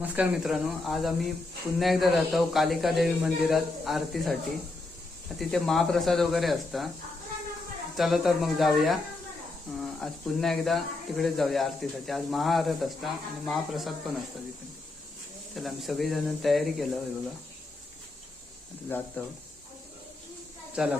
नमस्कार मित्रांनो, आज आम्ही पुन्हा एकदा जातो कालिका देवी मंदिरात आरतीसाठी। तिथे महाप्रसाद वगैरे असता। चला तर मग जाऊया। आज पुन्हा एकदा तिकडे जाऊया आरतीसाठी। आज महाआरत असता आणि महाप्रसाद पण असता तिथे। चला आम्ही सगळेजण तयारी केलं आहे बघा, आता जातो। चला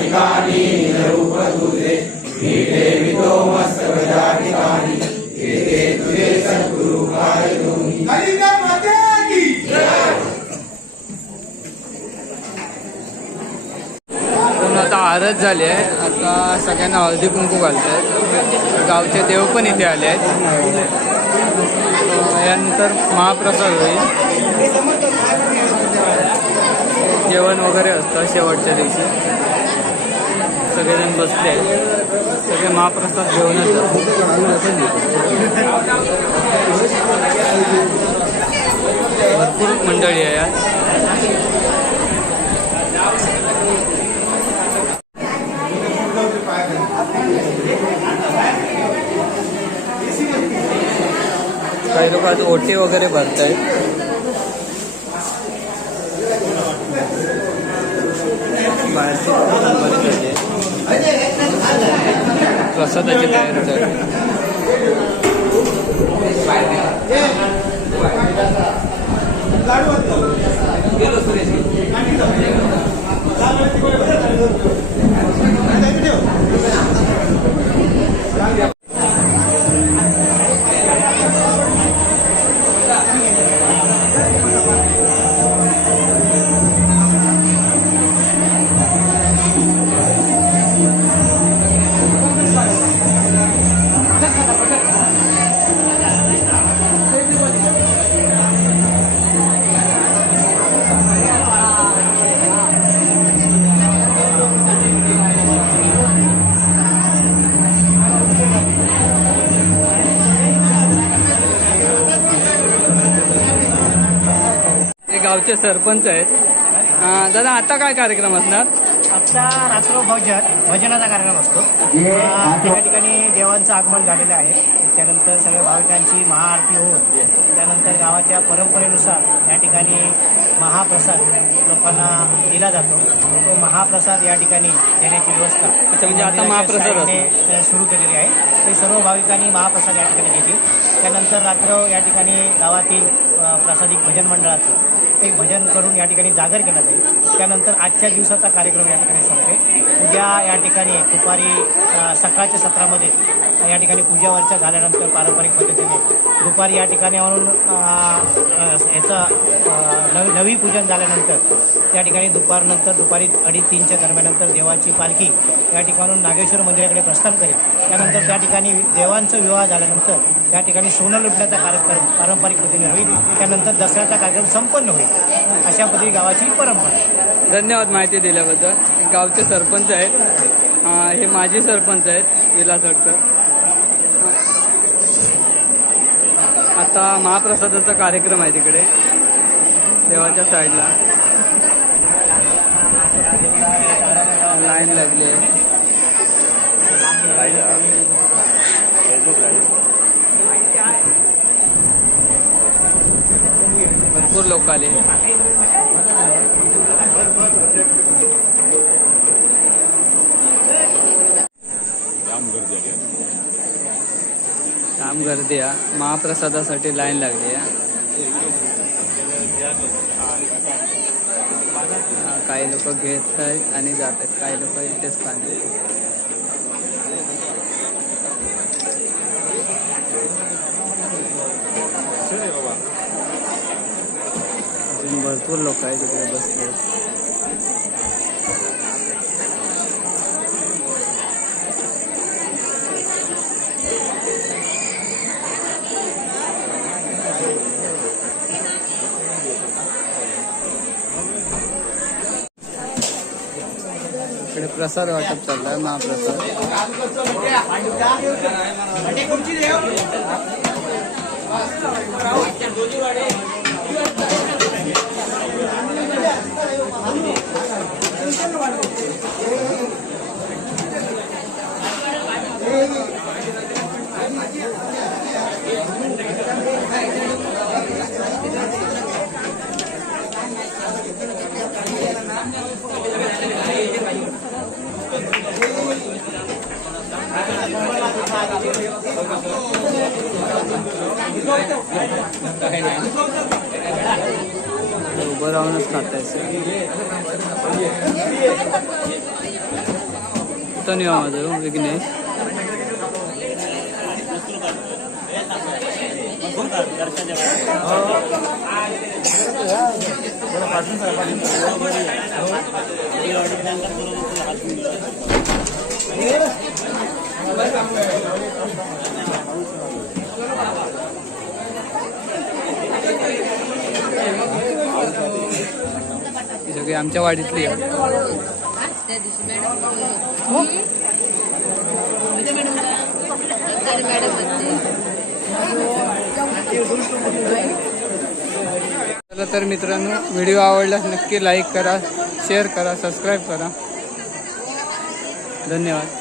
ठिकाणी रूप तुझे मी ठेवितो मस्तक ज्या ठिकाणी येथे तुझे सद्गुरु काय दोन्ही. कालिका माते की जय. आता आरत झाली आहे. आता सगळ्यांना हळदी कुंकू घालतात. गावचे देव पण इथे आले आहेत. यानंतर महाप्रसाद होईल. जेवण वगैरे असतं शेवटच्या दिवशी. सगळेजण बसले आहेत. सगळे महाप्रसाद घेऊनच भरपूर मंडळी आहे यात. काही लोक आज ओटी वगैरे भरतायत. बाहेरची प्रसादाची तयारी चालू. गावचे सरपंच आहेत. दादा आता काय कार्यक्रम असणार? आजचा रात्र भजनाचा कार्यक्रम असतो. त्या ठिकाणी देवांचं आगमन झालेलं आहे. त्यानंतर सगळ्या भाविकांची महाआरती होऊन त्यानंतर गावाच्या परंपरेनुसार या ठिकाणी महाप्रसाद लोकांना दिला जातो. तो महाप्रसाद या ठिकाणी देण्याची व्यवस्था म्हणजे आता महाप्रसाद सुरू केलेली आहे. ते सर्व भाविकांनी महाप्रसाद या ठिकाणी घेतील. त्यानंतर रात्र या ठिकाणी गावातील प्रासादिक भजन मंडळाचं एक भजन करून या ठिकाणी जागर केला जाईल. त्यानंतर आजच्या दिवसाचा कार्यक्रम या ठिकाणी संपेल. उद्या या ठिकाणी दुपारी सकाळच्या सत्रामध्ये या ठिकाणी पूजावरच्या झाल्यानंतर पारंपरिक पद्धतीने दुपारी या ठिकाणी आणून याचं नवी पूजन झाल्यानंतर या ठिकाणी दुपारी 2:30-3च्या दरम्यानंतर देवाची पालखी या ठिकाणून नागेश्वर मंदिराकडे प्रस्थान करेल. त्यानंतर त्या ठिकाणी देवांचा विवाह झाल्यानंतर त्या ठिकाणी सोनं लुटण्याचा कार्यक्रम पारंपरिक पद्धतीने होईल. त्यानंतर दसऱ्याचा कार्यक्रम संपन्न होईल. अशा पद्धती गावाची परंपरा. धन्यवाद माहिती दिल्याबद्दल. गावचे सरपंच आहेत. हे माजी सरपंच आहेत विलास अडकर. आता महाप्रसादाचा कार्यक्रम आहे तिकडे देवाच्या साईडला. लाईन लागली आहे. भरपूर लोक आले. जाम गर्दी आहे. महाप्रसादासाठी लाईन लागली आहे. काही लोक घेत आहेत आणि जात आहेत. काही लोक इथेच थांबले. अजून भरपूर लोक आहेत तिकडे बसले. इकडे प्रसाद वाटप चाललाय. महाप्रसाद उभं राहूनच खातायचं. वचन येऊ माझं विघ्नेश. ही सगळी आमच्या वाडीतली आहे. चला तर मित्रांनो, व्हिडिओ आवडल्यास नक्की लाईक करा, शेअर करा, सबस्क्राईब करा. धन्यवाद.